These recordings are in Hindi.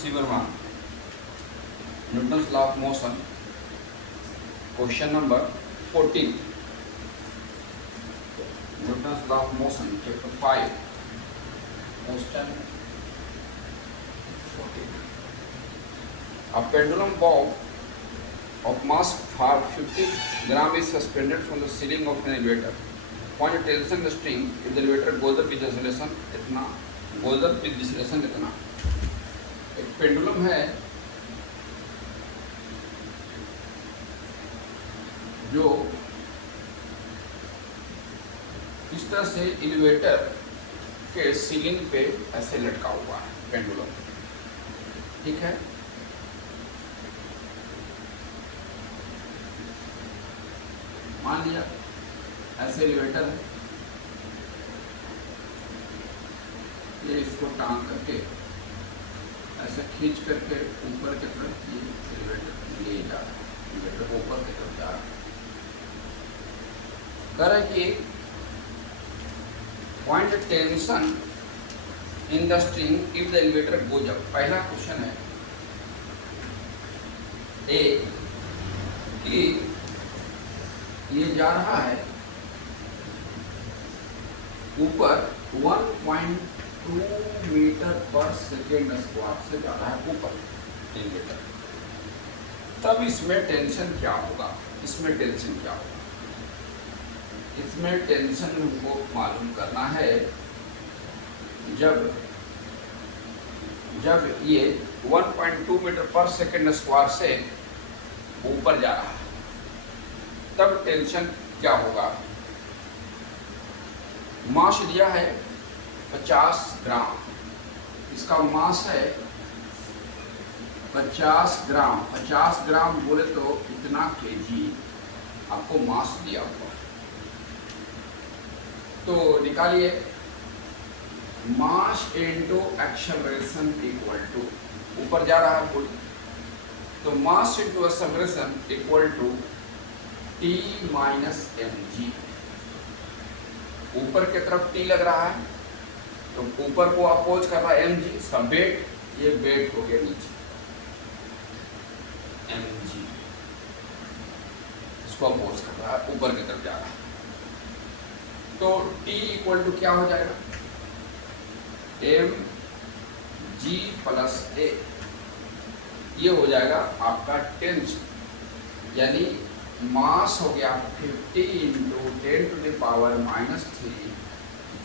Receiver 1, Newton's law of motion, question number 14. Newton's law of motion, chapter 5, question 14. A pendulum bob of mass for 50 gram is suspended from the ceiling of an elevator. Find the tension the string if the elevator goes up with acceleration इतना, goes up with deceleration इतना. एक पेंडुलम है जो इस तरह से एलिवेटर के सीलिंग पे ऐसे लटका हुआ है पेंडुलम, ठीक है. मान लिया ऐसे एलिवेटर है, ये इसको टांग करके ऐसे खींच करके ऊपर की तरफ ये एलिवेटर ले जा रहा है, एलिवेटर ऊपर की तरफ जा रहा है. कह रहा है कि point tension in the string if the elevator goes up. पहला क्वेश्चन है ए कि ये जा रहा है ऊपर 1.2 मीटर पर सेकेंड स्क्वायर से जा रहा है ऊपर एलिवेटर. तब इसमें टेंशन क्या होगा, इसमें टेंशन क्या होगा, इसमें टेंशन हमको मालूम करना है. जब ये 1.2 मीटर पर सेकेंड स्क्वायर से ऊपर जा रहा है तब टेंशन क्या होगा. मास दिया है 50 ग्राम, इसका मास है 50 ग्राम. 50 ग्राम बोले तो इतना केजी आपको मास दिया हुआ. तो निकालिए mass into acceleration equal to, ऊपर जा रहा है पुल, तो mass into acceleration equal to T minus mg. ऊपर की तरफ T लग रहा है तो ऊपर को अपोज कर रहा है mg, इसका वेट, ये वेट हो गया नीचे mg, इसको अपोज कर रहा है, ऊपर की तरफ जा रहा है. तो T इक्वल टू क्या हो जाएगा, mg प्लस a. ये हो जाएगा आपका टेंशन, यानी मास हो गया 50 into 10 to the power minus 3,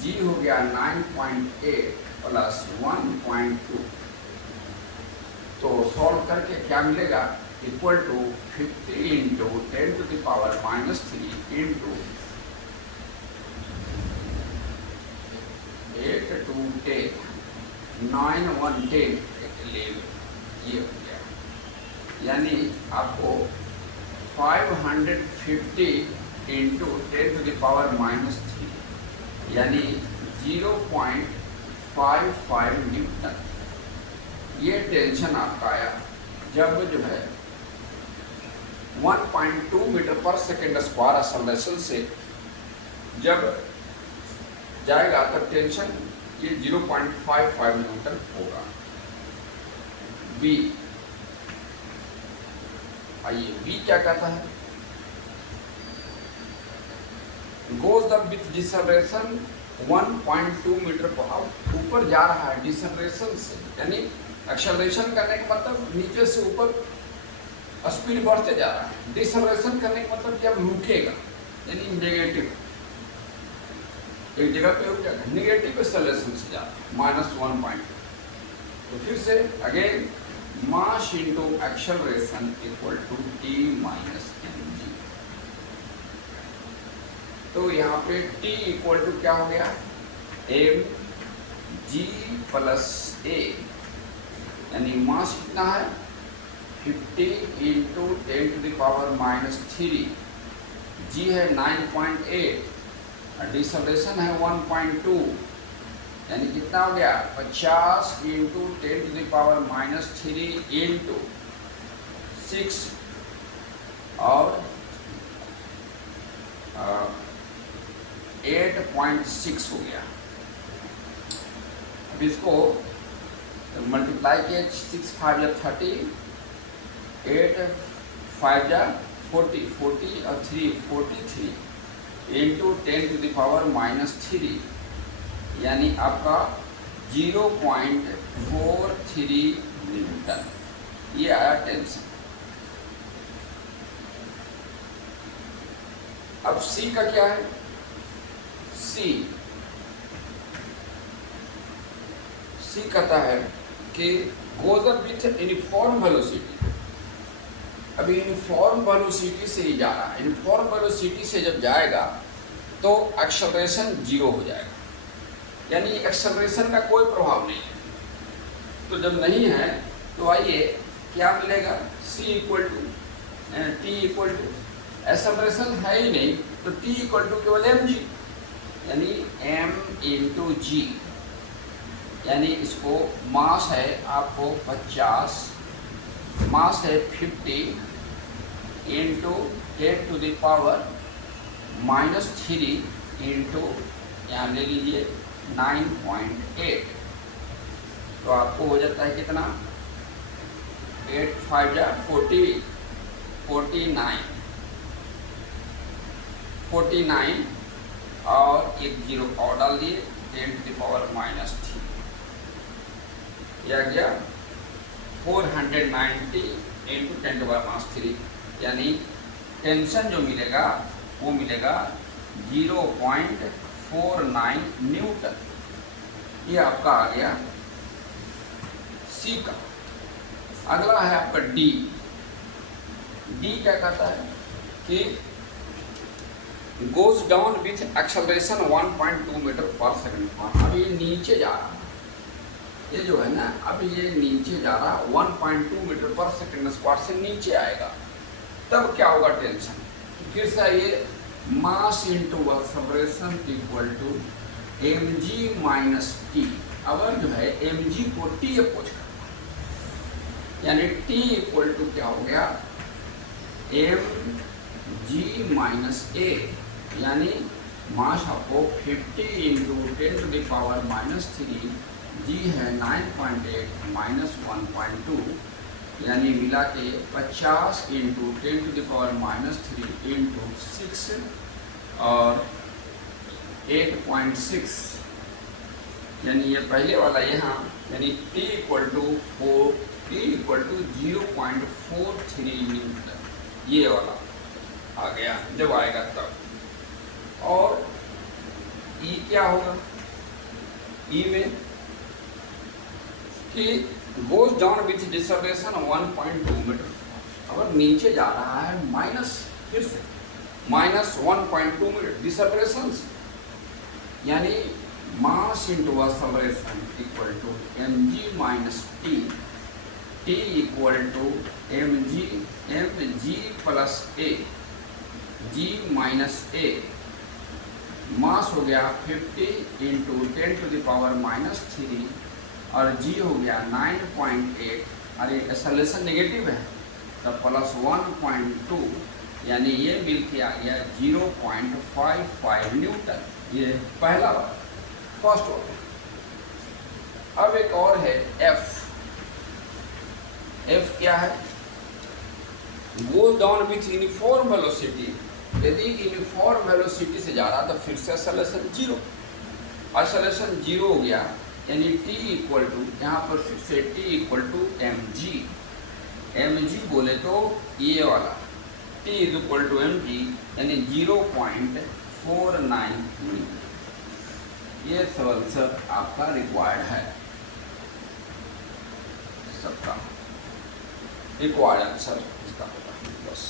g हो गया 9.8 प्लस 1.2. तो सॉल्व करके क्या मिलेगा, equal to 50 into 10 to the power minus 3 into 8 to 10, 9 1 10, 11. ये हो गया, यानी आपको 550 into 10 to the power minus 3, यानी 0.55 न्यूटन. ये टेंशन आपका आया जब जो है 1.2 मीटर पर सेकेंड स्क्वायर एक्सेलरेशन से जब जाएगा तो टेंशन ये 0.55 न्यूटन होगा. बी, आइए बी क्या कहता है, गोज अप विथ डिसलेरेशन 1.2 मीटर पर. ऊपर जा रहा है डिसलेरेशन से, यानी एक्सेलरेशन करने का मतलब नीचे से ऊपर स्पीड बढ़ते जा रहा है. डिसलेरेशन करने का मतलब जब रुकेगा, यानी नेगेटिव, एक जगह पे रुक जाएगा, नेगेटिव एक्सेलरेशन से जा रहा है -1. तो फिर से again mass into acceleration equal to T minus mg. तो यहाँ पे T इक्वल टू क्या हो गया, mg प्लस a, यानी मास कितना है 50 into 10 to the power minus 3, g है 9.8, डिसलेरेशन है 1.2, यानी कितना हो गया 50 into 10 to the power minus 3 into 6 और 8.6 हो गया. अब इसको मल्टीप्लाई किए 6 5 या 30, 8 5 या 40, 40 और 3 43 इंटू 10⁻³ यानी आपका 0.43 न्यूटन। ये आया टेंशन। अब C का क्या है? C कहता है कि goes up with uniform velocity. अभी यूनिफॉर्म वेलोसिटी से ही जा रहा है। यूनिफॉर्म वेलोसिटी से जब जाएगा तो एक्सेलरेशन 0 हो जाएगा, यानी एक्सेलरेशन का कोई प्रभाव नहीं है। तो जब नहीं है तो आइए क्या मिलेगा? C equal to T equal to acceleration है ही नहीं तो T इक्वल टू केवल mg, यानी m इंटू जी, यानी इसको मास है आपको 50, मास है 50 इंटू 10⁻³ इंटू यहाँ ले लीजिए 9.8, तो आपको हो जाता है कितना? 8 5 या 49 और एक जीरो और डाल दिए 10⁻³ यह गया 490 इंटू 10⁻³, यानी टेंशन जो मिलेगा वो मिलेगा 0.49 न्यूटन। ये आपका आ गया C का। अगला है आपका D। D क्या कहता है कि goes down with acceleration 1.2 metre पर सेकंड। अभी ये नीचे जा रहा है, ये जो है ना अभी ये नीचे जा रहा है 1.2 मीटर पर सेकंड स्क्वायर से नीचे आएगा, तब क्या होगा टेंशन? फिर से ये mass into acceleration equal to mg minus T. अब जो है mg को t अप्रोच करना, यानी t इक्वल टू क्या हो गया? mg माइनस a, यानी मास आपको 50 इंटू 10⁻³ जी है 9.8 माइनस 1.2, यानी मिला के 50 इंटू 10⁻³ इंटू 6 और 8.6, यानी ये पहले वाला यहाँ, यानी t इक्वल टू 0.43 न्यूटन, ये वाला आ गया जब आएगा तब। और E क्या होगा? E में कि गोज डाउन विथ डिसलेरेशन 1.2 मीटर। अगर नीचे जा रहा है माइनस, फिर से -1.2 मीटर डिसलेरेशन, यानी mass into acceleration equal to mg minus t, t equal to mg plus a, g minus a। Mass हो गया 50 इंटू 10⁻³ और g हो गया 9.8, अरे एक्सेलरेशन नेगेटिव है तो प्लस 1.2, यानी ये मिल के आ गया 0.55 न्यूटन। ये पहला वाला, फर्स्ट वाला। अब एक और है F। F क्या है? Goes down with uniform velocity. यदि यूनिफॉर्म वेलोसिटी से जा रहा तो फिर से एक्सेलरेशन 0, एक्सेलरेशन 0 हो गया, यानी t इक्वल टू, यहाँ पर फिर से t इक्वल टू mg बोले तो ये वाला t is equal to mg, यानी 0.49 मीटर। ये सवाल सर आपका रिक्वायर्ड है, सबका रिक्वायर्ड आंसर इसका होगा बस।